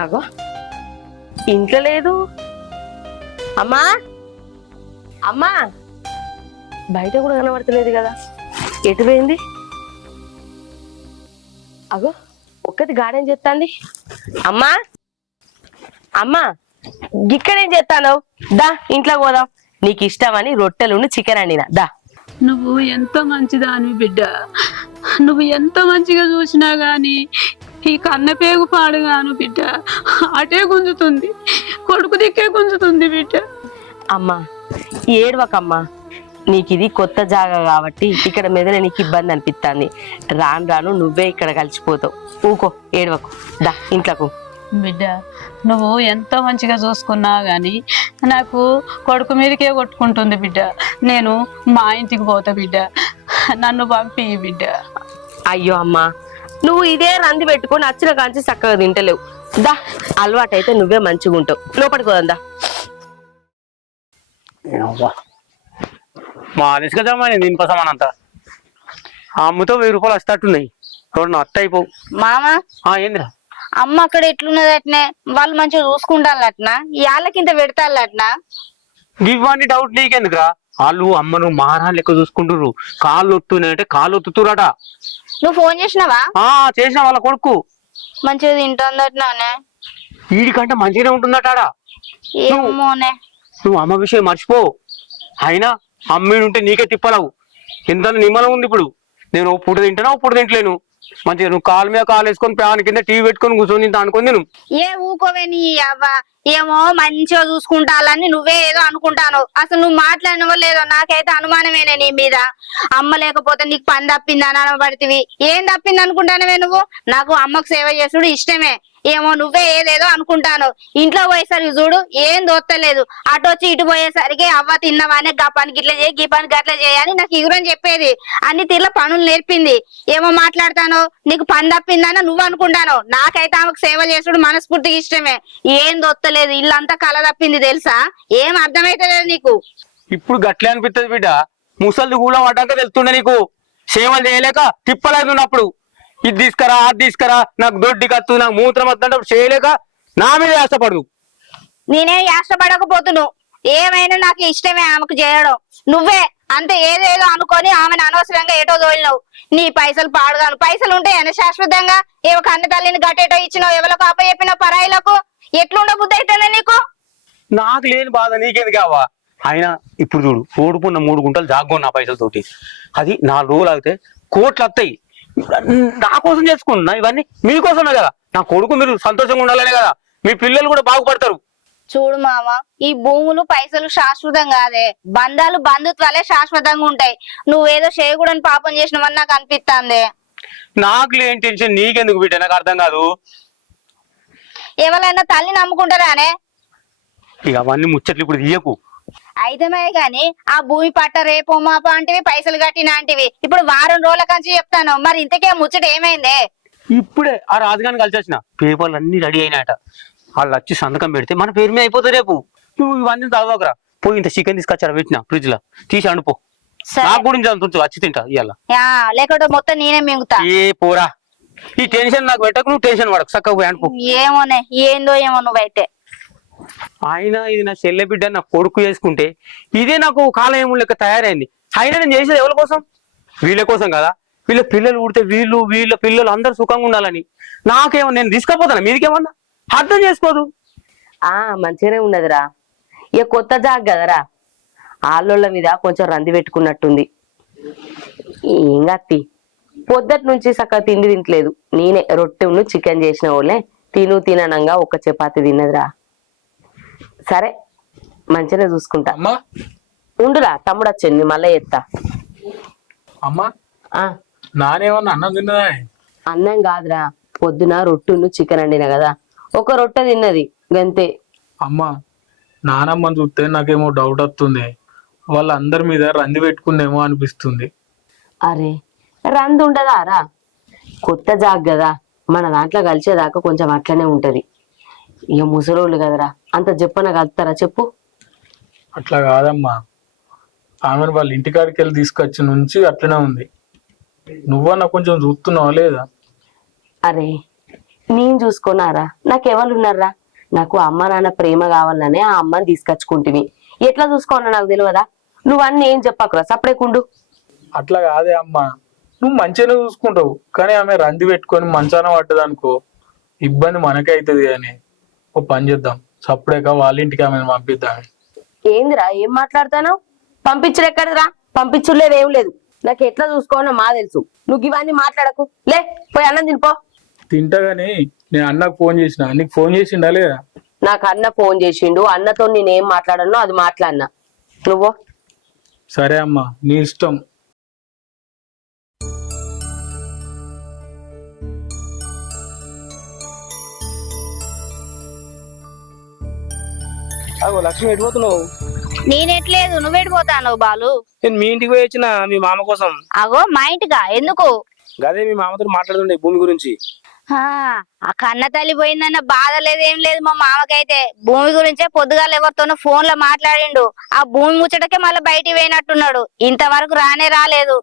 అగో ఇంట్లో లేదు. అమ్మా అమ్మా బయట కూడా కనబడతలేదు కదా, ఎటు పోయింది? అగో ఒక్కటి గార్డెన్ చేస్తాంది. అమ్మా అమ్మా ఇక్కడేం చేస్తాను? దా ఇంట్లో పోదాం. నీకు ఇష్టమని రొట్టెలు చికెన్ వండినా, దా. నువ్వు ఎంత మంచిదానివి బిడ్డ. నువ్వు ఎంత మంచిగా చూసినా గాని ఈ కన్నపేగు పాడుగాను బిడ్డ అటే గుంజుతుంది, కొడుకు దిక్కే గుంజుతుంది బిడ్డ. అమ్మా ఏడవకమ్మా, నీకు ఇది కొత్త జాగా కాబట్టి ఇక్కడ మీద నీకు ఇబ్బంది అనిపిస్తుంది. రాను రాను నువ్వే ఇక్కడ కలిసిపోతావు. ఊకో, ఏడవకు, దా ఇంట్లోకు. బిడ్డ నువ్వు ఎంత మంచిగా చూసుకున్నా గాని నాకు కొడుకు మీదకే కొట్టుకుంటుంది బిడ్డ. నేను మా ఇంటికి పోతా బిడ్డ, నన్ను పంపి బిడ్డ. అయ్యో అమ్మా, నువ్వు ఇదే రంది పెట్టుకొని వచ్చిన కాంచి చక్కగా తింటలేవు. దా అలవాటు అయితే నువ్వే మంచిగా ఉంటావు. లోపలికి పోదా. మా తీసుకొద్దామా దీనికోసం అనంత అమ్ముతో 1000 రూపాయలు వస్తట్టున్నాయి. రెండు అత్త అయిపోవు. మామ ఏందిరా? అమ్మ అక్కడ ఎట్లున్నది అట్నే, వాళ్ళు మంచిగా చూసుకుంటాను అట్నా, వాళ్ళకింత పెడతాను అట్నా. ఇవన్నీ డౌట్ నీకెందుకురా? వాళ్ళు అమ్మను మహారాణి లెక్క చూసుకుంటుర్రు. కాళ్ళు ఒత్తున్నాయంటే కాళ్ళు ఒత్తుతురట. నువ్వు ఫోన్ చేసినావా? చేసిన వాళ్ళ కొడుకు మంచిగా తింటుంది అట్నానే. వీడికంటే మంచిగానే ఉంటుందట. ఏమోనే, నువ్వు అమ్మ విషయం మర్చిపో. అయినా అమ్మీడుంటే నీకే తిప్పలవు. ఎంత నిమ్మలం ఉంది ఇప్పుడు. నేను ఓ పూట తింటానా, ఓ పూట తింటలేను. మంచిగా నువ్వు కాలు మీద కాలు వేసుకొని ప్యాన్ కింద టీవీ పెట్టుకొని కూర్చొని తింటా అనుకోని నేను. ఏ ఊకోవే నీ అవ్వ, ఏమో మంచిగా చూసుకుంటాలని నువ్వే ఏదో అనుకుంటాను. అసలు నువ్వు మాట్లాడినవో లేదో నాకైతే అనుమానమేనే నీ మీద. అమ్మ లేకపోతే నీకు పని తప్పింది అని అనబడితివి. ఏం తప్పింది అనుకుంటానవే నువ్వు? నాకు అమ్మకు సేవ చేసుడు ఇష్టమే. ఏమో నువ్వే ఏదేదో అనుకుంటాను. ఇంట్లో పోయేసరికి చూడు ఏం దొత్తలేదు. అటు వచ్చి ఇటు పోయేసరికి అవ్వ తిన్నవానే గా పనికి ఇట్లా చేయి, గీ పనికి అట్లా చేయని నాకు ఇగురని చెప్పేది. అన్ని తీర్ల పనులు నేర్పింది. ఏమో మాట్లాడతాను, నీకు పని తప్పిందని నువ్వు అనుకుంటాను. నాకైతే ఆమెకు సేవ చేసుడు మనస్ఫూర్తిగా ఇష్టమే. ఏం దొత్తలేదు, ఇల్లంతా కళ తప్పింది తెలుసా. ఏం అర్థమైతలేదు నీకు. ఇప్పుడు గట్లే అనిపిస్తుంది బిడ్డ. ముసలి కూడా పడ్డాక తెలుస్తుండే నీకు. సేవలు చేయలేక తిప్పలేదున్నప్పుడు ఇది తీసుకురా, అది తీసుకురా, నాకు దొడ్డి కత్తు, నాకు మూత్రం వద్దంటే చేయలేక నా మీద ఆశపడు. నేనే ఆశపడకపోతున్నావు. ఏమైనా నాకు ఇష్టమే ఆమెకు చేయడం. నువ్వే అంతే ఏదేదో అనుకొని ఆమెను అనవసరంగా ఏటో తోలినావు. నీ పైసలు పాడుగాను. పైసలు ఉంటాయని శాశ్వతంగా ఏవో కన్న తల్లిని గట్టేటో ఇచ్చినావు, ఎవరికి అప్ప చెప్పినావు పరాయిలకు. ఎట్లుండ బుద్ధి అయితేనే నీకు? నాకు లేని బాధ నీకేంది కావా? అయినా ఇప్పుడు చూడు, ఓడుకున్న 3 గుంటలు జాగ్గొన్న నా పైసలతోటి. అది 4 రోజులు ఆగితే కోట్లు వస్తాయి. నా కోసం చేసుకుంటున్నా ఇవన్నీ మీకోసమే కదా. నా కొడుకు మీరు సంతోషంగా ఉండాలనే కదా. మీ పిల్లలు కూడా బాగుపడతారు. చూడు మామ, ఈ భూములు పైసలు శాశ్వతం కాదే. బంధాలు బంధుత్వాలే శాశ్వతంగా ఉంటాయి. నువ్వేదో చేయకూడని పాపం చేసినవని నాకు అనిపిస్తుంది. నాకు లేని టెన్షన్ నీకెందుకు బిడ్డ? నాకు అర్థం కాదు. ఎవరైనా తల్లిని నమ్ముకుంటారానే? ఇక అవన్నీ ముచ్చట్లు ఇప్పుడు తీయకు. అయితమే గాని ఆ భూమి పట్ట రేపో మాపో అంటివి, పైసలు కట్టిన అంటివి. ఇప్పుడు వారం రోజుల కంచి చెప్తాను. మరి ఇంతకే ముచ్చట ఏమైందే? ఇప్పుడే ఆ రాజుగారిని కలిసి వచ్చిన. పేపర్లు అన్ని రెడీ అయినాయట. వాళ్ళు వచ్చి సంతకం పెడితే మన పేరు మీద అయిపోతుంది రేపు. నువ్వు ఇవన్నీ చదవకరా. పోయి ఇంత చికెన్ తీసుకొచ్చారా పెట్టిన ఫ్రిడ్జ్ లో తీసి అనుకో. నాకు గురించి అంత వచ్చి తింటా ఇవాళ. లేకపోతే మొత్తం నేనే మింగుతా. ఏ పోరా, ఈ టెన్షన్ నాకు పెట్టకు. నువ్వు టెన్షన్ పడకు, చక్కగా పోయి అనుకో. ఏమోనే, ఏందో ఏమో నువ్వైతే. అయినా ఇది నా చెల్లె బిడ్డ, నా కొడుకు చేసుకుంటే ఇదే నాకు కాలయము లెక్క తయారైంది. అయినా నేను చేసేది ఎవరి కోసం? వీళ్ళ కోసం కదా. వీళ్ళ పిల్లలు పుడితే వీళ్ళ పిల్లలు అందరు సుఖంగా ఉండాలని. నాకేమో నేను తీసుకపోతాను మీదికేమన్నా అర్థం చేసుకోదు. మంచిగానే ఉన్నదిరా. ఇక కొత్త జాగ్ కదరా, ఆళ్ళోళ్ళ మీద కొంచెం రంది పెట్టుకున్నట్టుంది. ఇంకత్తి పొద్దుటి నుంచి చక్కగా తిండి తింటలేదు. నేనే రొట్టెను చికెన్ చేసిన వాళ్ళే తిననంగా ఒక చపాతి తిన్నదిరా. సరే మంచిగా చూసుకుంటా. ఉండురా, తమ్ముడు వచ్చింది మళ్ళీ ఎత్తా. అమ్మా నానేమన్నా అన్నం తిన్నదా? అన్నం కాదురా, పొద్దున రొట్టెను చికెన్ వండిన కదా, ఒక రొట్టె తిన్నది గంతే. అమ్మా నానమ్మని చూస్తే నాకేమో డౌట్ వస్తుంది. వాళ్ళందరి మీద రంది పెట్టుకుందేమో అనిపిస్తుంది. అరే రంది ఉండదా రా, కొత్త జాగ్ కదా, మన దాంట్లో కలిసేదాకా కొంచెం అట్లనే ఉంటది. ఇక ముసలోళ్ళు కదరా, అంత చెప్పన కలుతారా చెప్పు? అట్లా కాదమ్మా, ఆమెను వాళ్ళ ఇంటికాడికి వెళ్ళి తీసుకొచ్చి నుంచి అట్లనే ఉంది. నువ్వన్నా కొంచెం చూస్తున్నావా లేదా? అరే నేను చూసుకున్నారా? నాకెవరు ఉన్నారా? నాకు అమ్మ నాన్న ప్రేమ కావాలనే ఆ అమ్మని తీసుకొచ్చుకుంటువి. ఎట్లా చూసుకోవాలో నాకు తెలియదా? నువ్వన్నీ ఏం చెప్పకురా, సపరేకుండు. అట్లా కాదే అమ్మా, నువ్వు మంచిగానే చూసుకుంటావు, కానీ ఆమె రంది పెట్టుకొని మంచాన పడ్డదనుకో ఇబ్బంది మనకే అవుతుంది. కానీ ఓ పని చేద్దాం, సప్పుడేక వాళ్ళ ఇంటికి ఆమెను పంపిద్దాం. ఏందిరా ఏం మాట్లాడతాను? పంపించుడు ఎక్కడరా? పంపించులేదు ఏం లేదు. నాకు ఎట్లా చూసుకోవాలో మా తెలుసు. నువ్వు ఇవన్నీ మాట్లాడకు. లే పోయి అన్నం తినిపో. తింటా గానీ నేను అన్నకు ఫోన్ చేసిన, నీకు ఫోన్ చేసిండా లేదా? నాకు అన్న ఫోన్ చేసిండు. అన్నతో నేనేం మాట్లాడను అది మాట్లాడినా. నువ్వు సరే అమ్మా, నీ ఇష్టం. అగో లక్ష్మి ఎడిపోతున్నావు? నేనెట్లేదు, నువ్వెడిపోతాను బాలు? నేను మీ ఇంటికి పోయి వచ్చిన మీ మామ కోసం. అగో మా ఇంటిగా ఎందుకు? గదే మీ మామతో మాట్లాడుతుండే భూమి గురించి. ఆ కన్న తల్లి పోయిందన్న బాధ లేదేం లేదు మా మామకైతే. భూమి గురించే పొద్దుగాల ఎవరితోనో ఫోన్ లో మాట్లాడిండు. ఆ భూమి ముచ్చటకే మళ్ళీ బయటికి పోయినట్టున్నాడు. ఇంతవరకు రానే రాలేదు.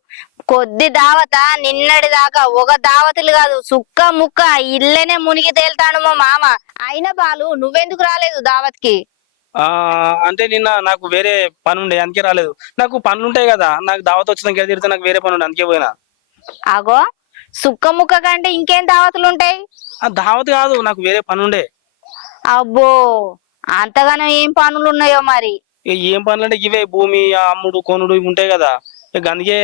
కొద్ది దావత నిన్నటి దాకా ఒక దావతులు కాదు, సుక్క ముక్క ఇల్లనే మునిగి తేల్తాడు మా మామ. అయినా బాలు నువ్వెందుకు రాలేదు దావత్కి? అంటే నిన్న నాకు వేరే పని ఉండే అందుకే రాలేదు. నాకు పనులు ఉంటాయి కదా, నాకు దావత్ వచ్చినాక తిరిగితే నాకు వేరే పని ఉండే అందుకే పోయినా. అగో సుక్క ముక్క కంటే ఇంకేం దావతులు ఉంటాయి? ఆ దావత్ కాదు, నాకు వేరే పని ఉండే. అబ్బో అంతగానో ఏం పనులు ఉన్నాయో మరి? ఏం పనులు అంటే ఇవే భూమి అమ్ముడు కొనుడు ఇవి ఉంటాయి కదా, అందుకే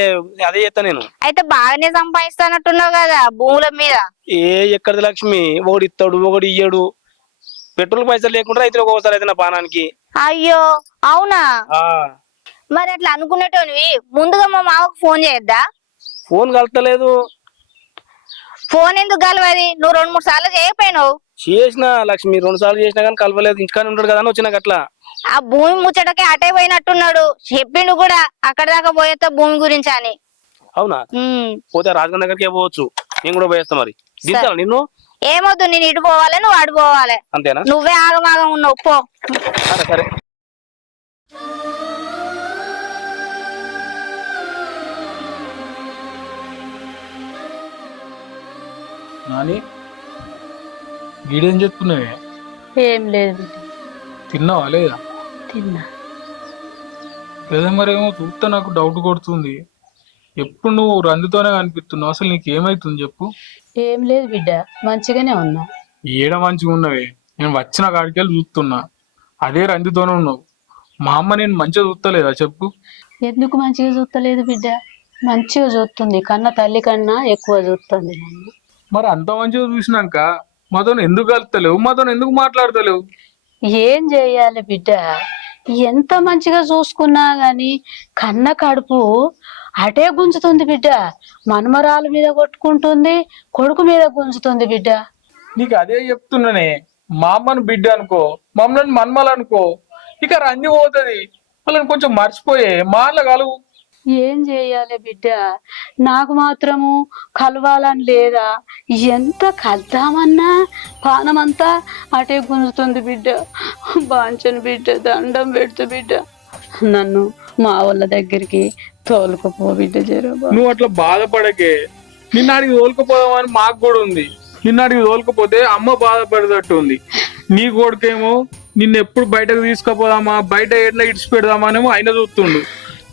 అదే చేస్తా నేను. అయితే బాగానే సంపాదిస్తానట్టున్నావు కదా భూముల మీద. ఎక్కడిది లక్ష్మి, ఒకటి ఇస్తాడు ఒకటి ఇయ్యడు. పెట్రోల్ పైసలు లేకుండా రైతులు ఒక్కోసారి అయితే నా పానానికి. అయ్యో అవునా? మరి అట్లా అనుకునేటోనివి ముందుగా మా మామకు ఫోన్ చేయొద్దా? ఫోన్ కలతలేదు. ఫోన్ ఎందుకు కలవది? నువ్వు 2-3 సార్లు చేయకపోయినావు? చేసిన లక్ష్మి 2 సార్లు చేసినా కానీ కలవలేదు. ఇంటికానే ఉంటాడు కదా అని వచ్చినా అట్లా. ఆ భూమి ముచ్చటకే అటే పోయినట్టున్నాడు. చెప్పిండు కూడా అక్కడ దాకా పోయేస్తా భూమి గురించి అని. అవునా? పోతే రాజధాని దగ్గరికి పోవచ్చు, నేను కూడా పోయేస్తా. మరి దించాలా నిన్ను? ఏమొద్దు, నేను ఇటు పోవాలి నువ్వు అటు పోవాలి. అంతేనా? నువ్వే ఆగమాగం ఉన్నావు పో. సరే. నాని గీడేం చెప్తున్నావే? ఏం లేదు. తిన్నావా లేదా? తిన్నా. లేదా మరేమో చూస్తే నాకు డౌట్ కొడుతుంది. ఎప్పుడు నువ్వు రందితోనే కనిపిస్తున్నావు, అసలు నీకు ఏమైతుంది చెప్పు? ఏం లేదు బిడ్డ, మంచిగానే ఉన్నా. ఏడ మంచిగా ఉన్నవే, నేను వచ్చిన కాడికెళ్ళి చూస్తున్నా అదే రందితోనే ఉన్నావు. మా అమ్మ నేను మంచిగా చూస్తలేదా చెప్పు? ఎందుకు మంచిగా చూస్తలేదు బిడ్డ? మంచిగా చూస్తుంది, కన్న తల్లి కన్నా ఎక్కువ చూస్తుంది నన్ను. మరి అంత మంచిగా చూసినాక మాతో ఎందుకు కలుస్తలేవు, మాతో ఎందుకు మాట్లాడతలేవు? ఏం చేయాలి బిడ్డ? ఎంత మంచిగా చూసుకున్నా గాని కన్న కడుపు అటే గుంజుతుంది బిడ్డ. మనమరాల మీద కొట్టుకుంటుంది, కొడుకు మీద గుంజుతుంది బిడ్డ. నీకు అదే చెప్తున్నానే, మా అమ్మను బిడ్డ అనుకో, మమ్మల్ని మన్మలనుకో, ఇక రంది పోతుంది. వాళ్ళని కొంచెం మర్చిపోయే మాటలు కలువు. ఏం చేయాలి బిడ్డ? నాకు మాత్రము కలవాలని లేదా? ఎంత కలుద్దామన్నా పానమంతా అటే గుంజుతుంది బిడ్డ. బాంచను బిడ్డ, దండం పెడుతు బిడ్డ, నన్ను మా వాళ్ళ దగ్గరికి తోలుకపో బిడ్డ. జరబా నువ్వు అట్లా బాధపడకే, నిన్నాడికి తోలుకపోదామని మాకు కూడా ఉంది. నిన్నాడికి తోలుకపోతే అమ్మ బాధపడేటట్టు ఉంది. నీ కొడుకేమో నిన్ను ఎప్పుడు బయటకు తీసుకుపోదామా, బయట ఎట్లా ఇడిచి పెడదామా అనేమో ఆయన చూస్తుండు.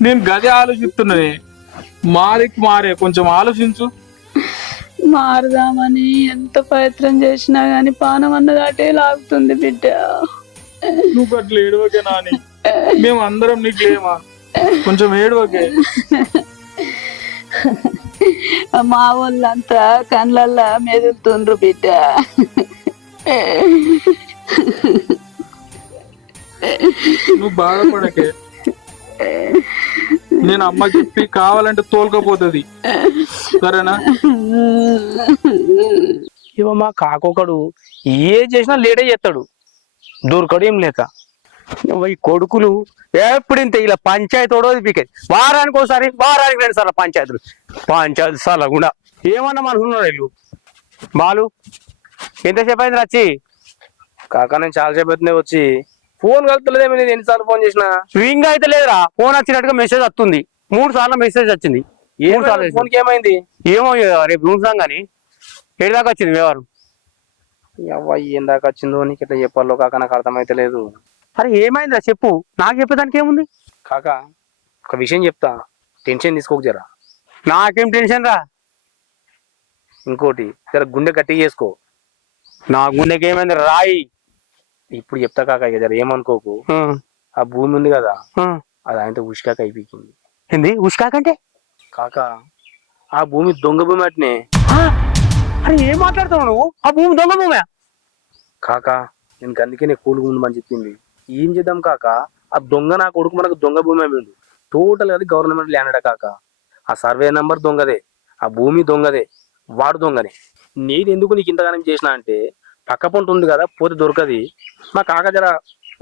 నేను గదే ఆలోచిస్తున్నానే. మారే కొంచెం ఆలోచించు. మారదామని ఎంత ప్రయత్నం చేసినా గాని పానం అన్నది అటే లాగుతుంది బిడ్డ. నువ్వు అట్లా ఏడవకే నాని, మేము అందరం నీకు లేమా, కొంచెం ఏడవకే. మా వాళ్ళంతా కళ్ళల్లా మెదులుతుండ్రు బిడ్డ. నువ్వు బాధపడకే, నేను అమ్మ చెప్పి కావాలంటే తోలుకపోతుంది, సరేనా? ఇవ మా కాకొకడు ఏ చేసినా లేటే చేస్తాడు, దొరకడు ఏం లేక. ఈ కొడుకులు ఎప్పుడు ఇంత ఇలా పంచాయతీ ఓడోది పీకే. వారానికి 2 సార్లు పంచాయతీ సార్లు కూడా ఏమన్నా అనుకున్నారు వీళ్ళు. బాలు ఎంతసేపు అయింది వచ్చి? కాక నేను చాలాసేపు అవుతుంది వచ్చి. ఫోన్ కలుతలేదేమో, నేను ఎన్నిసార్లు ఫోన్ చేసినా రింగ్ అయితే లేదురా. ఫోన్ వచ్చినట్టుగా మెసేజ్ వస్తుంది. 3 సార్లు మెసేజ్ వచ్చింది. 3 సార్లు ఫోన్కి ఏమైంది ఏమో, రేపు చూసాం కానీ ఏడు దాకా వచ్చింది వ్యవహారం. అవ్వయ్య ఎందాక వచ్చిందో నీకు ఎట్లా చెప్పాలో కాక నాకు అర్థమైతే లేదు. అరే ఏమైందిరా చెప్పు, నాకు చెప్పేదానికి ఏముంది కాక. ఒక విషయం చెప్తా, టెన్షన్ తీసుకోక జరా. నాకేం టెన్షన్ రా. ఇంకోటి జర గుండె గట్టిగా చేసుకో. నా గుండెకి ఏమైంది రాయి. ఇప్పుడు చెప్తా కాక ఇక జర ఏమనుకోకు. ఆ భూమి ఉంది కదా అది ఆయనతో ఉష్కాక అయిపోయింది. ఏంది ఉష్కాకంటే కాక? ఆ భూమి దొంగ భూమి అట్నే. అరే ఏం మాట్లాడుతున్నావు నువ్వు? ఆ భూమి దొంగ భూమి కాక. నేను అందుకే నేను కూలుగా ఉండమని చెప్పింది. ఏం చేద్దాం కాక, ఆ దొంగ నా కొడుకు మనకు దొంగ భూమి అమ్మిండు. టోటల్ అది గవర్నమెంట్ ల్యాండ్ కాక. ఆ సర్వే నెంబర్ దొంగదే, ఆ భూమి దొంగదే, వాడు దొంగనే. నేను ఎందుకు నీకు ఇంతగానం చేసిన అంటే పక్క పంట ఉంది కదా పోతే దొరకది. మా కాక జర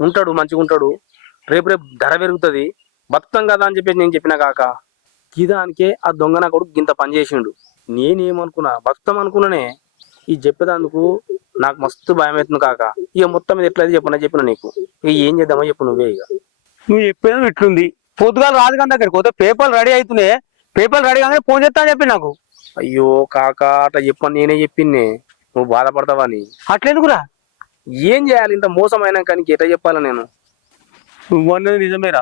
ఉంటాడు మంచిగా ఉంటాడు, రేపు రేపు ధర పెరుగుతుంది బతుకుతాం కదా అని చెప్పేసి నేను చెప్పిన కాక. గిదానికే ఆ దొంగ నా కొడుకు గింత పని చేసిండు. నేనేమనుకున్నా బతుకుతాం అనుకున్నానే. ఈ చెప్పేదానికి నాకు మస్తు భయం అవుతుంది కాక. ఇక మొత్తం మీద ఎట్లయితే చెప్పిన నీకు. ఇక ఏం చేద్దామో చెప్పు నువ్వే. ఇక నువ్వు చెప్పేది ఇట్లుంది. పొద్దుగాల రాజు గారి దగ్గరికి పోతే పేపర్లు రెడీ అవుతున్నాయి, పేపర్లు రెడీ కాగానే ఫోన్ చేస్తా అని చెప్పి నాకు. అయ్యో కాక అట్లా చెప్పని నేనే చెప్పింది, నువ్వు బాధపడతావని. అట్లెందుకురా? ఏం చేయాలి ఇంత మోసమైనాక నీకు ఎట్లా చెప్పాలా నేను? నువ్వు అన్నది నిజమేరా,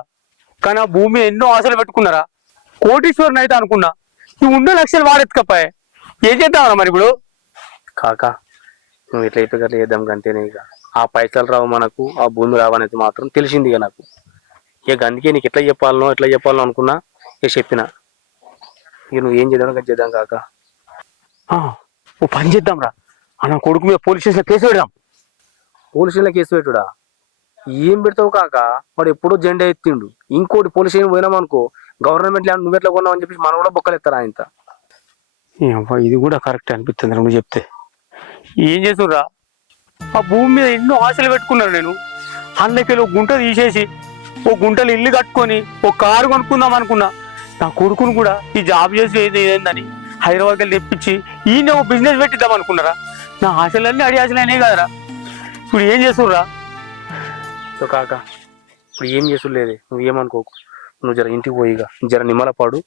కానీ ఆ భూమి ఎన్నో ఆశలు పెట్టుకున్నారా. కోటీశ్వరుని అయితే అనుకున్నా, నువ్వు 100 లక్షలు వాడెత్తుకపోయా. ఏం చేద్దామరా మరి ఇప్పుడు? కాక నువ్వు ఎట్లా అయిపోయి అట్లా చేద్దాం కంటేనే. ఇక ఆ పైసలు రావు మనకు, ఆ భూమి రావనేది మాత్రం తెలిసింది ఇక నాకు. ఇక అందుకే నీకు ఎట్లా చెప్పాలనో అనుకున్నా. ఇక చెప్పిన ఇక నువ్వు ఏం చేద్దాం కదా చేద్దాం కాక. ఓ పని చేద్దాం రా, నా కొడుకు మీద పోలీస్ స్టేషన్లో కేసు పెడదాం. పోలీస్ స్టేషన్లో కేసు పెట్టుడా? ఏం పెడతావు కాక, వాడు ఎప్పుడో జెండా ఎత్తిండు. ఇంకోటి పోలీస్ స్టేషన్ పోయినాం అనుకో, గవర్నమెంట్ ల్యాండ్ నువ్వు ఎట్లా కొన్నావు అని చెప్పేసి మనం కూడా బొక్కలు ఎత్తారా ఇంత. ఇది కూడా కరెక్ట్ అనిపిస్తుంది నువ్వు చెప్తే. ఏం చేస్తుర్రా, ఆ భూమి మీద ఎన్నో ఆశలు పెట్టుకున్నాను నేను. అందుకెళ్ళి ఒక గుంట తీసేసి ఓ గుంటలు ఇల్లు కట్టుకొని ఒక కారు కొనుక్కుందాం అనుకున్నా. నా కొడుకును కూడా ఈ జాబ్ చేసి ఏందని హైదరాబాద్కి వెళ్ళి తెప్పించి ఈయన ఒక బిజినెస్ పెట్టిద్దాం అనుకున్నారా. నా ఆశలన్నీ అడి ఆశలు అయినాయి కదరా. ఇప్పుడు ఏం చేస్తుర్రా కాక? ఇప్పుడు ఏం చేసులేదే, నువ్వు ఏమనుకోకు. నువ్వు జర ఇంటికి పోయిగా జర నిమ్మల పాడు.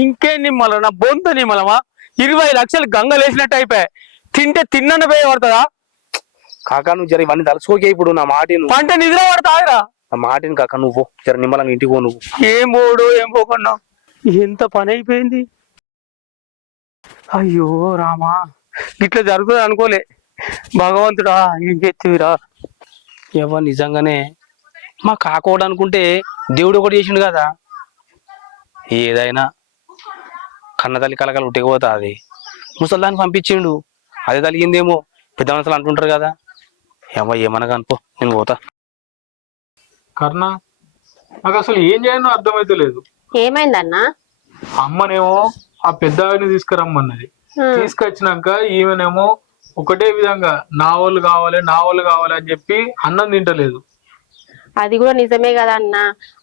ఇంకేం నిమ్మల? నా బొంత నిమ్మలమా? 20 లక్షలు గంగలేసినట్టు అయిపోయాయి. తింటే తిన్న పోయి పడుతుందా కాక? నువ్వు జర ఇవన్నీ తలుచుకోకే. ఇప్పుడు నా మాట పంట నిద్ర పడతాదిరా. నా మాటని కాక నువ్వు జర నిమ్మలంగా ఇంటికి పో. నువ్వు ఏం పోడు ఏం పోకుండా ఎంత పని అయిపోయింది. అయ్యో రామా, ఇట్లా జరుగుతుంది అనుకోలే. భగవంతుడా ఏం చేతివిరా. ఏవో నిజంగానే మా కాకోడు అనుకుంటే దేవుడు ఒకటి చేసిండు కదా. ఏదైనా కన్నతల్లి కలకలు ఉట్టిపోతా అది ముసల్దాన్ని పంపించిండు, అదే తలిగిందేమో పెద్ద మనుషులు అంటుంటారు కదా. ఏమనగా అనుకో, నేను పోతా. కర్ణ, నాకు అసలు ఏం చేయాలో అర్థమైతే లేదు. ఏమైందన్నా? అమ్మనేమో ఆ పెద్ద ఆవిడని తీసుకురమ్మన్నది. తీసుకొచ్చినాక ఈమెనేమో ఒకటే విధంగా నా వాళ్ళు కావాలి అని చెప్పి అన్నం తింటలేదు. అది కూడా నిజమే కదా అన్న.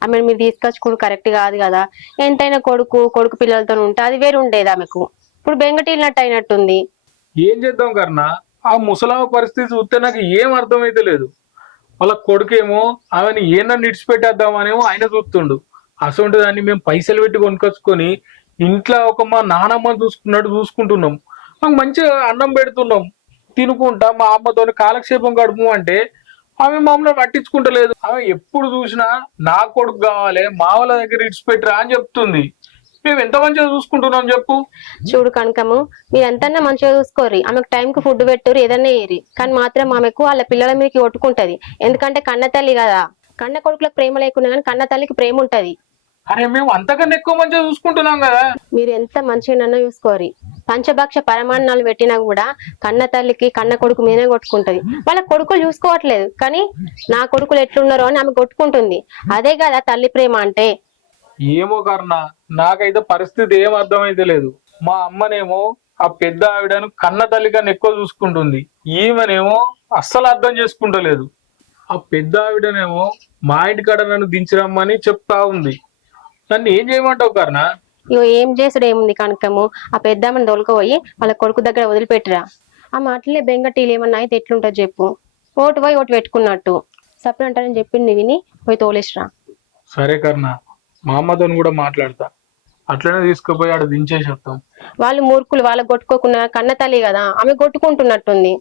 ఆమె మీరు తీసుకొచ్చుకోడు కరెక్ట్ కాదు కదా. ఎంతైనా కొడుకు పిల్లలతో ఉంటే అది వేరు ఉండేది ఆమెకు. ఇప్పుడు బెంగటిల్లినట్టు అయినట్టుంది. ఏం చేద్దాం కర్ణ, ఆ ముసలామ పరిస్థితి చూస్తే నాకు ఏం అర్థమైతే లేదు. వాళ్ళ కొడుకేమో ఆమెను ఏమన్నా నిడిచిపెట్టేద్దామనేమో ఆయన చూస్తుండు. అసలు దాన్ని మేము పైసలు పెట్టి కొనుకొచ్చుకొని ఇంట్లో ఒక మా నానమ్మని చూసుకుంటున్నాం. మాకు మంచిగా అన్నం పెడుతున్నాం, తినుకుంటా మా అమ్మతోని కాలక్షేపం గడుపు అంటే ఆమె మమ్మల్ని పట్టించుకుంటలేదు. ఆమె ఎప్పుడు చూసినా నా కొడుకు కావాలి, మా వాళ్ళ దగ్గర ఇడిచిపెట్టరా అని చెప్తుంది. మేము ఎంత మంచిగా చూసుకుంటున్నాం చెప్పు. చూడు కనకము, మీరు ఎంతన్నా మంచిగా చూసుకోరు. ఆమెకు టైంకి ఫుడ్ పెట్టురు, ఏదన్నా ఏరి. కానీ మాత్రం ఆమెకు వాళ్ళ పిల్లల మీదకి కొట్టుకుంటది. ఎందుకంటే కన్న తల్లి కదా. కన్న కొడుకులకు ప్రేమ లేకున్నా కానీ కన్న తల్లికి ప్రేమ ఉంటది. అరే మేము అంతకన్నా ఎక్కువ మంచిగా చూసుకుంటున్నాం కదా. మీరు ఎంత మంచిగా చూసుకోరు. పంచభక్ష పరమాన్నాలు పెట్టినా కూడా కన్న తల్లికి కన్న కొడుకు మీదే కొట్టుకుంటది. వాళ్ళ కొడుకులు చూసుకోవట్లేదు, కానీ నా కొడుకులు ఎట్లున్నారో అని ఆమె కొట్టుకుంటుంది. అదే కదా తల్లి ప్రేమ అంటే. ఏమో కర్ణ, నాకైతే పరిస్థితి ఏం అర్థమైతే లేదు. మా అమ్మనేమో ఆ పెద్ద ఆవిడను కన్న తల్లి కన్నా ఎక్కువ చూసుకుంటుంది. ఈమెనేమో అస్సలు అర్థం చేసుకుంటలేదు. ఆ పెద్ద ఆవిడనేమో మా ఇంటికాడ నన్ను దించిరమ్మని చెప్తా ఉంది. నన్ను ఏం చేయమంటావు కర్ణ? ఇగో ఏం చేసుడు ఏముంది కనకము, ఆ పెద్దమ్మని దొలకపోయి వాళ్ళ కొడుకు దగ్గర వదిలిపెట్టిరా. ఆ మాటలే బెంగటీలు ఏమన్నా అయితే ఎట్లుంటుంది చెప్పు. ఓటు పోయి ఓటు పెట్టుకున్నట్టు సపరేట్ అంటారని చెప్పింది విని పోయి తోలేసిరా. సరే కర్ణ, మా అమ్మతో కూడా మాట్లాడతా. అట్లనే తీసుకుపోయి ఆడ దించేసేస్తాం. వాళ్ళు మూర్ఖులు, వాళ్ళకి కొట్టుకోకుండా కన్న తల్లి కదా ఆమె కొట్టుకుంటున్నట్టుంది.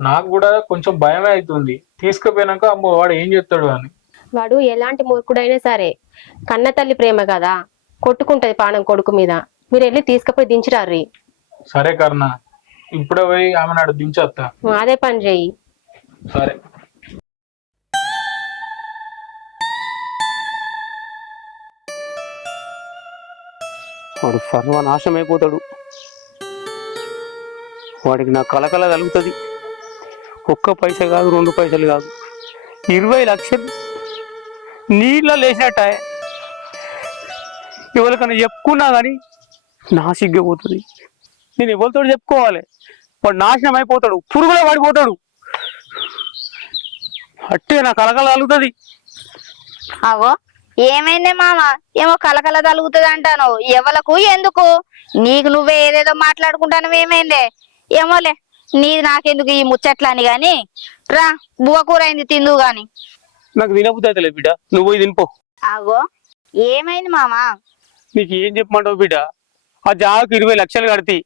నాకు కూడా కొంచెం భయమే అవుతుంది. తీసుకుపోయినాక అమ్మో వాడు ఏం చెప్తాడు అని. వాడు ఎలాంటి మూర్ఖుడైనా సరే కన్న తల్లి ప్రేమ కదా, కొట్టుకుంటది పానం కొడుకు మీద. మీరు వెళ్ళి తీసుకుపోయి దించిరారి. సరే కర్ణ, ఇప్పుడే పోయి ఆమె నాడు దించేస్తా. అదే పని చెయ్యి. సరే. వాడు సర్వనాశనం అయిపోతాడు. వాడికి నా కలకల కలుగుతుంది. ఒక్క పైసా కాదు, 2 పైసలు కాదు, 20 లక్షలు నీళ్ళ లేచినట్ట. ఎవరికన్నా చెప్పుకున్నా కానీ నా సిగ్గిపోతుంది. నేను ఎవరితో చెప్పుకోవాలి? వాడు నాశనం అయిపోతాడు, పురుగులో పడిపోతాడు. అట్టే నా కలకల కలుగుతుంది. అవో ఏమైందే మామ, ఏమో కలకల తలుగుతుంది అంటాను. ఎవలకు ఎందుకు? నీకు నువ్వే ఏదేదో మాట్లాడుకుంటాను. ఏమైందే ఏమోలే, నీది నాకెందుకు ఈ ముచ్చట్లని గాని. రా, బువ్వ కూర అయింది, తిందు గాని. నాకు తినబుద్ధి అయితే బిడ్డ, నువ్వు పోయి తినిపో. ఆగో ఏమైంది మామా? నీకు ఏం చెప్పమంటావు బిడ్డ? ఆ జాగకు 20 లక్షలు కడితే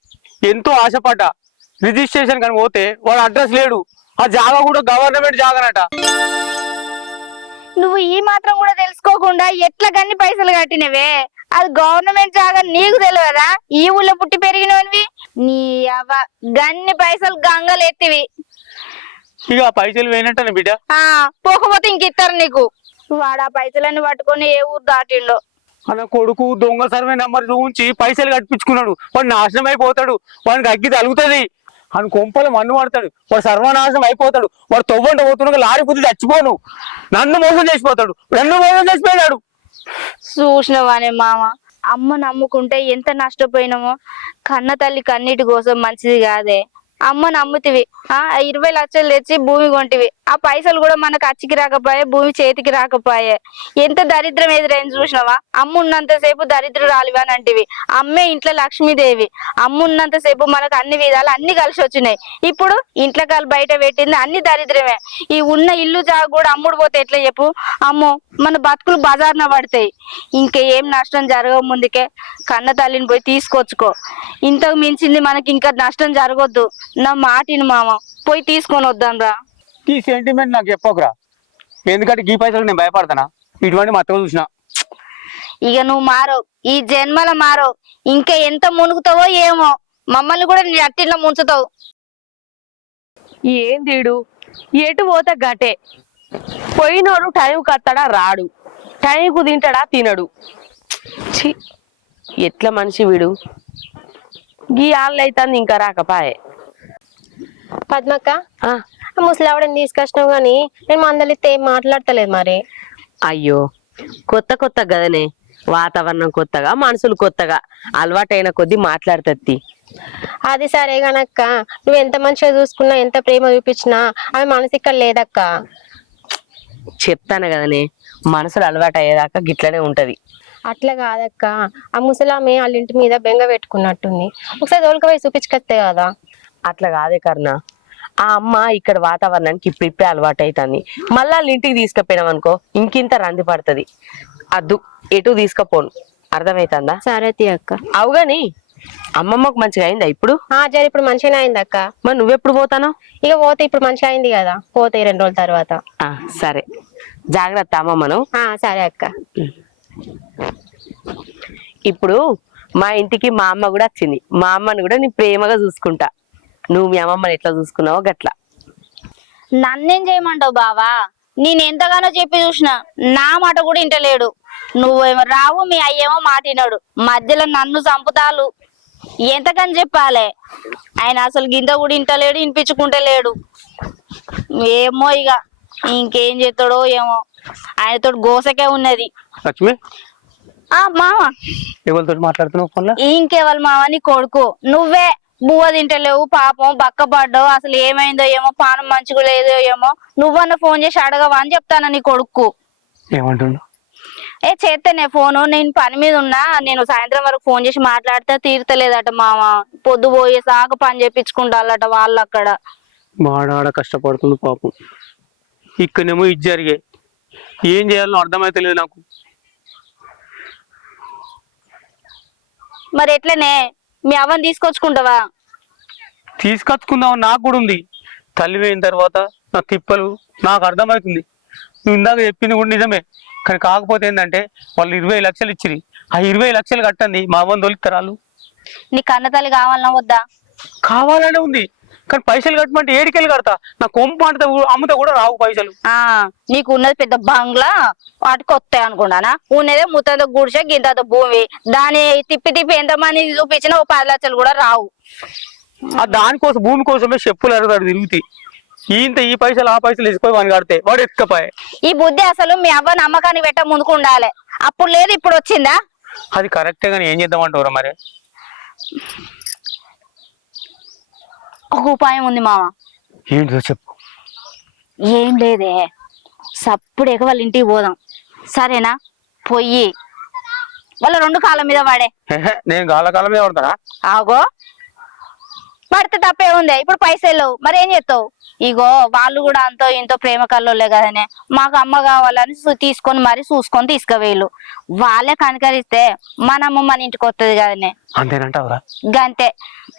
ఎంతో ఆశపడ్డా. రిజిస్ట్రేషన్ కానీ పోతే వాడు అడ్రస్ లేడు. ఆ జాగా కూడా గవర్నమెంట్ జాగానట. నువ్వు ఈ మాత్రం కూడా తెలుసుకోకుండా ఎట్లా గన్ని పైసలు కట్టినవే? అది గవర్నమెంట్ జాగా, నీకు తెలియదా? ఈ ఊళ్ళో పుట్టి పెరిగినవి. నీ అవ్వ గన్ని పైసలు గంగలు ఎత్తివి. ఇక ఆ పైసలు పోయినట్టనే బిడ్డ. పోకపోతే ఇంకిస్తారు నీకు. వాడు ఆ పైసలన్నీ పట్టుకొని ఏ ఊరు దాటిండో. అన్న కొడుకు దొంగ సర్వే నెంబర్ చూపించి పైసలు కట్టించుకున్నాడు. వాడు నాశనం అయిపోతాడు. వాడికి అగ్గి తగులుతుంది. అని కొంపలు మన్ను పడతాడు. వాడు సర్వనాశనం అయిపోతాడు. వాడు తొవ్వంట పోతున్నాడు, లారీ బుద్ధి చచ్చిపోను. నన్ను మోసం చేసిపోతాడు. నన్ను మోసం చేసిపోయాడు. చూసినవానే మామ, అమ్మ నమ్ముకుంటే ఎంత నష్టపోయినామో. కన్న తల్లి కన్నీటి కోసం మంచిది కాదే. అమ్మ నమ్ముతివి, 20 లక్షలు తెచ్చి భూమి కొంటివి. ఆ పైసలు కూడా మనకు అచ్చికి రాకపోయే, భూమి చేతికి రాకపోయే. ఎంత దరిద్రం ఎదురైంది చూసినావా? అమ్మ ఉన్నంతసేపు దరిద్రురాలివి అని అంటివి. అమ్మే ఇంట్లో లక్ష్మీదేవి. అమ్మ ఉన్నంతసేపు మనకు అన్ని విధాలు అన్ని కలిసి వచ్చినాయి. ఇప్పుడు ఇంట్లో కాలు బయట పెట్టింది అన్ని దరిద్రమే. ఈ ఉన్న ఇల్లు జాగా కూడా అమ్ముడు పోతే ఎట్లా చెప్పు? అమ్మో, మన బతుకులు బజార్న పడతాయి. ఇంకేం నష్టం జరగవు. ముందుకే కన్న తల్లిని పోయి తీసుకొచ్చుకో. ఇంతకు మించింది మనకి ఇంకా నష్టం జరగొద్దు. నా మాటిని మామ, పోయి తీసుకొని వద్దాం రా. ఈ సెంటిమెంట్ నాకు చెప్పకురా. ఎందుకంటే ఈ పైసలు నేను భయపడతానా? ఇటువంటి మత్తగా చూసిన. ఇక నువ్వు మారవు, ఈ జన్మల మారవు. ఇంకా ఎంత మునుగుతావో ఏమో. మమ్మల్ని కూడా నీ అట్టిలో ముంచుతావు. ఏం తీడు, ఎటు పోతే గటే. పోయినోడు టైంకి వస్తాడా రాడు, టైంకు తింటాడా తినడు. ఛీ, ఎట్లా మనిషి వీడు. గీ ఆళ్ళు అయితే ఇంకా రాకపాయే. పద్మక్క, ముసలావిడని తీసుకొచ్చినావు గాని నేను మందలిస్తే ఏం మాట్లాడతలేదు మరి. అయ్యో, కొత్త కొత్త గదనే. వాతావరణం కొత్తగా, మనుషులు కొత్తగా, అలవాటైన కొద్దీ మాట్లాడుతది. అది సరే గనక్క, నువ్వు ఎంత మంచిగా చూసుకున్నా, ఎంత ప్రేమ చూపించినా ఆమె మనసు ఇక్కడ లేదక్క. చెప్తాను కదనే, మనసులు అలవాటు అయ్యేదాకా గిట్లనే ఉంటది. అట్లా కాదక్క, ఆ ముసలామె వాళ్ళ ఇంటి మీద బెంగ పెట్టుకున్నట్టుంది. ఒకసారి తోలుకపోయి చూపించుకొస్తే కదా. అట్లా కాదే కర్ణ, ఆ అమ్మ ఇక్కడ వాతావరణానికి ఇప్పుడిప్పుడే అలవాటు అవుతుంది. మళ్ళా వాళ్ళ ఇంటికి తీసుకుపోయినాం అనుకో, ఇంకింత రంది పడుతుంది. అద్దు, ఎటు తీసుకుపోను. అర్థమైతుందా? సరే తీ అక్క. అవుగాని అమ్మమ్మకు మంచిగా అయిందా ఇప్పుడు? జర ఇప్పుడు మంచిగానే అయింది అక్క. మరి నువ్వెప్పుడు పోతాను? ఇక పోతే ఇప్పుడు మంచిగా అయింది కదా, పోతే 2 రోజుల తర్వాత. సరే, జాగ్రత్త అమ్మమ్మను. సరే అక్క. ఇప్పుడు మా ఇంటికి మా అమ్మ కూడా వచ్చింది. మా అమ్మని కూడా నేను ప్రేమగా చూసుకుంటా. నువ్వు మీ అమ్మమ్మని ఎట్లా చూసుకున్నావో గట్లా. నన్నేం చేయమంటావు బావా? నేను ఎంతగానో చెప్పి చూసిన, నా మాట కూడా ఇంటలేడు. నువ్వేమో రావు, మీ అయ్యేమో మాట వినడు. మధ్యలో నన్ను చంపుతాలు. ఎంతకని చెప్పాలే? ఆయన అసలు గింత కూడా ఇంటలేడు, వినిపించుకుంటలేడు. ఏమో ఇక ఇంకేం చేస్తాడో ఏమో. ఆయనతో గోసకే ఉన్నది. లక్ష్మి, మామ ఎవరితో మాట్లాడుతున్నావు ఫోన్లో? ఇంకెవరు మామ? నీ కొడుకు. నువ్వే బువ్వ తింటలేవు, పాపం బక్కపడ్డావు. అసలు ఏమైందో ఏమో, పానం మంచిగా లేదో ఏమో. నువ్వన్న ఫోన్ చేసి అడగవా అని చెప్తాను నీ కొడుకు. ఏమంటుండు? చేస్తేనే ఫోను, నేను పని మీద ఉన్నా, నేను సాయంత్రం వరకు ఫోన్ చేసి మాట్లాడితే తీర్తలేదట మామ. పొద్దు పోయే సాక పని చేపించుకుంటారట వాళ్ళు అక్కడ. మాడాడ కష్టపడుతుంది పాపం. ఇక్కడనేమో ఇది జరిగే. ఏం చేయాలో అర్థమైతలేదు నాకు. మరి ఎట్లనే మీ అవ్వని తీసుకొచ్చుకుంటావా? తీసుకొచ్చుకుందాం నాకు కూడా ఉంది. తల్లి అయిన తర్వాత నా తిప్పలు నాకు అర్థమవుతుంది. నువ్వు ఇందాక చెప్పింది కూడా నిజమే, కానీ కాకపోతే ఏంటంటే వాళ్ళు 20 లక్షలు ఇచ్చిరి. ఆ 20 లక్షలు కట్టండి మా అవ్వని తొలిస్తారు వాళ్ళు. నీ కన్న తల్లి కావాలన్నా వద్దా? కావాలనే ఉంది, కానీ పైసలు కట్టమంటే ఏడికెళ్ళి కడతా? నా కొంప అంటే అమ్ముతా కూడా రావు పైసలు. నీకు ఉన్నది పెద్ద బంగ్లా, వాటికి వస్తాయి అనుకున్నానా? ఉన్నదే ముత్తంతో గుడిసె గింతంత భూమి, దాని తిప్పి తిప్పి ఎంతమంది చూపించినా 10 లక్షలు కూడా రావు. ఆ దానికోసం భూమి కోసమే చెప్పులు అరుగుతాడు తిరుగుతాయి. ఈ పైసలు ఆ పైసలు వేసిపోయి వాడిని కడితే వాడు ఎత్తుకపోయే. ఈ బుద్ధి అసలు మీ అవ్వ నమ్మకాన్ని పెట్ట ముందుకు ఉండాలి. అప్పుడు లేదు, ఇప్పుడు వచ్చిందా? అది కరెక్టే, కానీ ఏం చేద్దామంటావురా మరి? ఒక ఉపాయం ఉంది మామ. ఏంటో చెప్పు. ఏం లేదే, సప్పుడేక వాళ్ళ ఇంటికి పోదాం, సరేనా? పొయ్యి వాళ్ళ 2 కాళ్ళ మీద వాడే. నేను గాలకాలం మీద పడతానా? ఆగో, పడితే తప్పే ఉంది. ఇప్పుడు పైసలు లేవు, మరి ఏం చేస్తావు? ఇగో వాళ్ళు కూడా అంతో ఇంతో ప్రేమ కల్లోలే కదనే, మాకు అమ్మ కావాలని తీసుకొని మరి చూసుకొని తీసుకువేళ్ళు. వాళ్ళే కనకరిస్తే మన అమ్మ మన ఇంటికి వస్తుంది కదనే. అంతేనంటావురా? గంతే,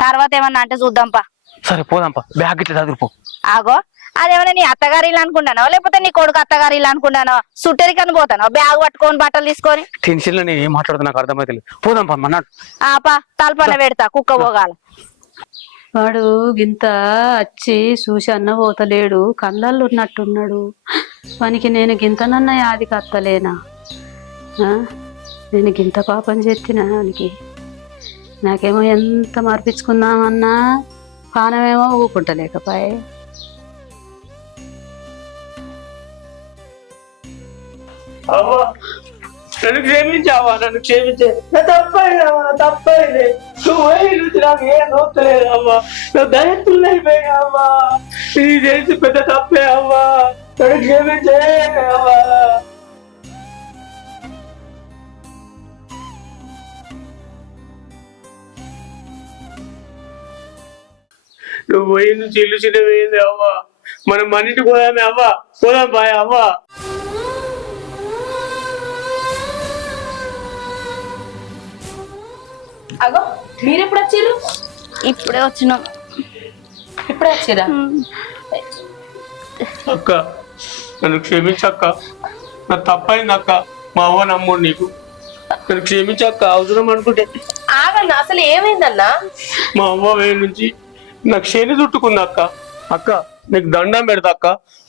తర్వాత ఏమన్నా అంటే చూద్దాంపా. సరే పోదాంపా, బ్యాగ్ ఇట్లా చదువుపో. ఆగో, అదేమన్నా నీ అత్తగారి ఇల్లు అనుకుంటానో లేకపోతే నీ కొడుకు అత్తగారి ఇల్లు అనుకుంటానో? సుట్టరికని పోతానో బ్యాగ్ పట్టుకొని బట్టలు తీసుకొని? టెన్షన్ లో నేను ఏం మాట్లాడుతున్నా నాకు అర్థమైతే. పోదాంపా మన్నాడు. ఆపా, తలపన పెడతా, కుక్క పోగాల. వాడు గింత వచ్చి చూసి అన్న పోతలేడు, కళ్ళల్లో ఉన్నట్టున్నాడు. వానికి నేను గింతనన్న యాదికి అత్తలేనా? నేను గింత పాపం చేతినా వానికి? నాకేమో ఎంత మార్పించుకుందామన్నా పానమేమో ఊకుంటలేకపోయే. అవ్వా నన్ను క్షమించావా, నన్ను క్షమించే. నా తప్పైందమ్మా, నా తప్పైంది. నువ్వు నుంచి నాకు ఏం నోస్తలేదు అమ్మా, నా దయత్తులు అయిపోయా అమ్మా. ఇది చేసి పెద్ద తప్పే అమ్మా, నన్ను క్షమించే అమ్మా. నువ్వు పోయి నుంచి ఇల్లు చిన్నవేంది అవ్వా, మనం మన ఇంటికి పోదామే అవ్వా, పోదాం బాయ్ అవ్వా. అగో మీరెప్పుడు వచ్చారు? ఇప్పుడే వచ్చినాం. ఇప్పుడే వచ్చిరా? అక్క నన్ను క్షమించక్క, నా తప్పైంది అక్క. మా అవ్వ నమ్ముడు నీకు, నన్ను క్షమించక్క. అవసరం అనుకుంటే ఆగన్నా, అసలు ఏమైందన్నా? మా అవ్వ వేడి నుంచి నాకు శని చుట్టుకుంది అక్క. అక్క నీకు దండం పెడతా అక్క.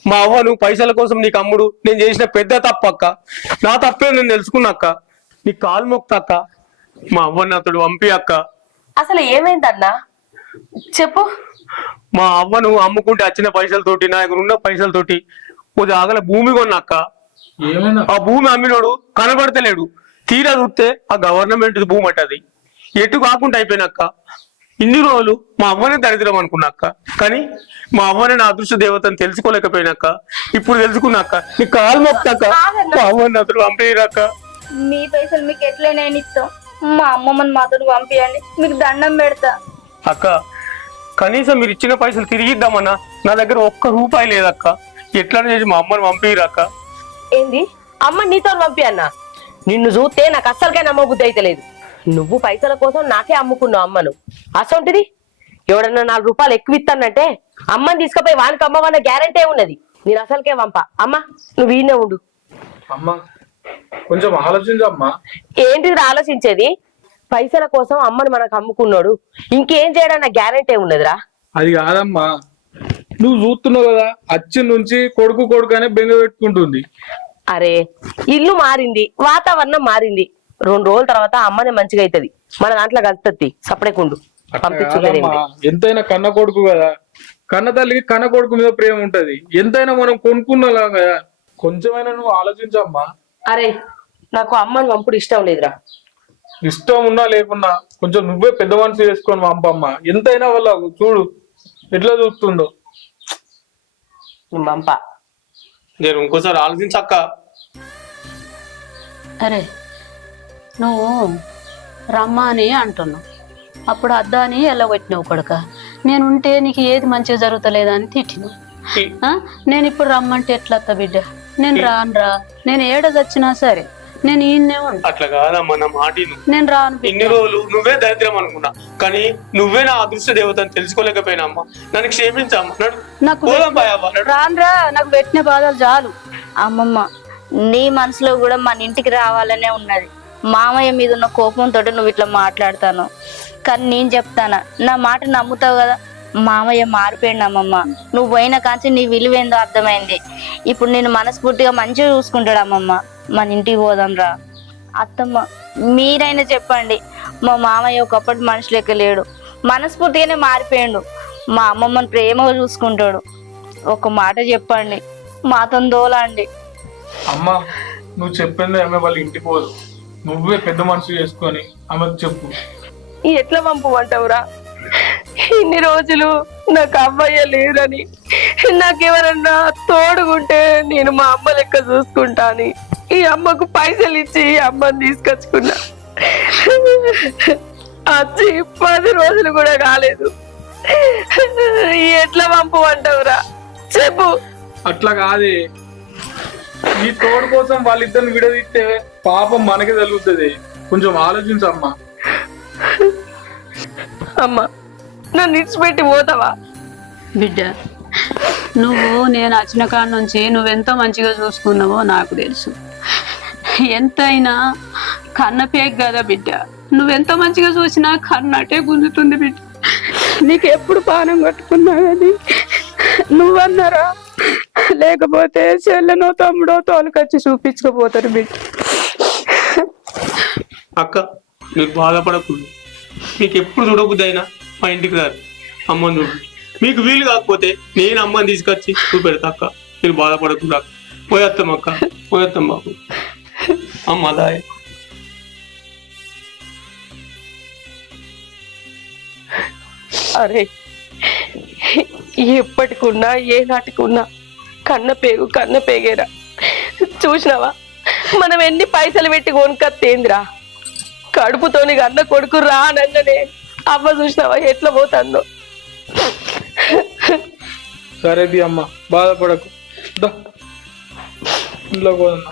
మా అవ్వ నువ్వు పైసల కోసం నీకు అమ్ముడు నేను చేసిన పెద్ద తప్పు అక్క. నా తప్పే నేను తెలుసుకున్నా అక్క. నీ కాలు మొక్తా అక్క, మా అవ్వని అతడు పంపి అక్క. అసలు ఏమైందన్నా చెప్పు. మా అవ్వ నువ్వు అమ్ముకుంటే వచ్చిన పైసలతోటి, నా దగ్గర ఉన్న పైసలతోటి కొద్ది ఆగల భూమి కొన్నాక్క. ఆ భూమి అమ్మినోడు కనబడతలేడు, తీరా చూస్తే ఆ గవర్నమెంట్ భూమి అట్టది. ఎటు కాకుండా అయిపోయినాక ఇన్ని రోజులు మా అవ్వనే దరిద్రం అనుకున్నాక, కానీ మా అవ్వనే నా అదృష్ట దేవతని తెలుసుకోలేకపోయినాక ఇప్పుడు తెలుసుకున్నాక నీ కాలు మొక్తాక మా అవ్వని అతడు పంపినాక. మీ పైసలు మీకు ఎట్లయినా ఇస్తాం, మా అమ్మమ్మని మాతో పంపియండి, మీకు దండం పెడతా. అక్క కనీసం మీరు ఇచ్చిన పైసలు తిరిగి ఇద్దామన్నా నా దగ్గర ₹1 లేదక్క. ఎట్లా చేసి మా అమ్మని పంపిరాక. ఏంది అమ్మ నీతో పంపి అన్నా? నిన్ను చూస్తే నాకు అస్సలకే నమ్మబుద్ధి అయితే లేదు. నువ్వు పైసల కోసం నాకే అమ్ముకున్నావు అమ్మను. అసొంటిది ఎవడన్నా ₹4 ఎక్కువ ఇస్తానంటే అమ్మని తీసుకుపోయి వానికి అమ్మవన్న గ్యారంటీ ఉన్నది. నేను అసలుకే పంప. అమ్మ నువ్వు ఈయనే ఉండు. అమ్మా కొంచెం ఆలోచించమ్మా. ఏంటిది ఆలోచించేది? పైసల కోసం అమ్మని మనకు అమ్ముకున్నాడు, ఇంకేం చేయడన్నా గ్యారంటీ ఉన్నదిరా? అది కాదమ్మా, నువ్వు చూస్తున్నావు కదా అచ్చి నుంచి కొడుకు అనే బెంగ పెట్టుకుంటుంది. అరే ఇల్లు మారింది, వాతావరణం మారింది, 2 రోజుల తర్వాత అమ్మనే మంచిగా అవుతుంది, మన దాంట్లో కలుస్తుంది. సపరేకుండు పంపించుకోలేదు. ఎంతైనా కన్న కొడుకు కదా, కన్న తల్లికి కన్న కొడుకు మీద ప్రేమ ఉంటది. ఎంతైనా మనం కొనుక్కున్నా కదా, కొంచెమైనా నువ్వు ఆలోచించమ్మా. అరే నాకు అమ్మని పంపుడు ఇష్టం లేదురా. ఇష్టం ఉన్నా లేకున్నా కొంచెం నువ్వే పెద్ద మనిషి చేసుకొని పంపమ్మా. ఎంతైనా వాళ్ళకు చూడు ఎట్లా చూస్తుందో. పంప నేను ఇంకోసారి ఆలోచించక్క. అరే నువ్వు రమ్మ అని అంటున్నావు, అప్పుడు అద్దా అని ఎల్లగొట్టినావు కొడుక. నేనుంటే నీకు ఏది మంచిగా జరుగుతలేదని తిట్టినావు. నేను ఇప్పుడు రమ్మంటే ఎట్లా బిడ్డ? నేను రానురా, నేను ఏడ చచ్చినా సరే నేను ఈయన్నే ఉంటా. అట్లా కాదమ్మా, నా మాట విను. నేను రాను బిడ్డ. ఇన్ని రోజులు నువ్వే దరిద్రం అనుకున్నా, కానీ నువ్వే నా అదృష్ట దేవతని తెలుసుకోలేకపోయినా అమ్మా. నన్ను క్షమించమ్మా. నడు నాకు పోదాం బాయవ్వ, నడు. రానురా, నాకు పెట్టిన బాధలు చాలు. అమ్మమ్మ నీ మనసులో కూడా మన ఇంటికి రావాలనే ఉన్నది. మామయ్య మీద ఉన్న కోపంతో నువ్వు ఇట్లా మాట్లాడతాను, కానీ నేను చెప్తానా, నా మాట నమ్ముతావు కదా. మామయ్య మారిపోయింది అమ్మమ్మ. నువ్వు పోయిన కాంచి నీ విలువేందో అర్థమైంది. ఇప్పుడు నేను మనస్ఫూర్తిగా మంచిగా చూసుకుంటాడు అమ్మమ్మ. మన ఇంటికి పోదాం రా. అత్తమ్మ మీరైనా చెప్పండి, మా మామయ్య ఒకప్పటి మనిషి లెక్క లేడు, మనస్ఫూర్తిగానే మారిపోయాడు. మా అమ్మమ్మని ప్రేమగా చూసుకుంటాడు. ఒక మాట చెప్పండి, మాతో దోలండి. అమ్మ నువ్వు చెప్పింది ఆమె వాళ్ళ ఇంటికి పోదు, నువ్వే పెద్ద మనసు చేసుకొని ఆమెకు చెప్పు. ఎట్లా పంపమంటావురా? ఇన్ని రోజులు నాకు అమ్మయ్య లేరని, నాకెవరన్నా తోడుగుంటే నేను మా అమ్మ లెక్క చూసుకుంటాని ఈ అమ్మకు పైసలు ఇచ్చి ఈ అమ్మని తీసుకొచ్చుకున్నా. వచ్చి 10 రోజులు కూడా కాలేదు. ఎట్లా పంపమంటావురా చెప్పు. అట్లా కాదే, నీ తోడు కోసం వాళ్ళిద్దరిని విడదీస్తే పాపం మనకే తగులుతుంది. కొంచెం ఆలోచించమ్మా. అమ్మ నన్ను ఇచ్చిపెట్టి పోతావా? బిడ్డ, నువ్వు నేను వచ్చిన కాడ నుంచి నువ్వెంత మంచిగా చూసుకున్నావో నాకు తెలుసు. ఎంతైనా కన్న పేక్ కదా బిడ్డ. నువ్వెంత మంచిగా చూసినా కన్నటే గుంజుతుంది బిడ్డ. నీకు ఎప్పుడు పానం కట్టుకున్నా కానీ నువ్వన్నారా, లేకపోతే చెల్లెనో తమ్ముడో తోలుకొచ్చి చూపించుకోపోతారు బిడ్డ. అక్క మీరు బాధపడకూడదు. మీకు ఎప్పుడు చూడబుద్ది అయినా మా ఇంటికి రారు, అమ్మని చూడు. మీకు వీలు కాకపోతే నేను అమ్మని తీసుకొచ్చి చూపెడతా అక్క. మీరు బాధపడకూడదు అక్క. పోయేస్తాం అక్క, పోయేస్తాం బాబు. అమ్మ దాయ్. అరే ఎప్పటికున్నా ఏ నాటికున్నా కన్న పేగేరా. చూసినావా మనం ఎన్ని పైసలు పెట్టి కొనుక్కత్తేందిరా? కడుపుతోని అన్న కొడుకు రా అనగానే అవ్వ చూసినావా ఎట్లా పోతుందో. సరేది అమ్మ, బాధపడకు. ఇంట్లో పోదమ్మా.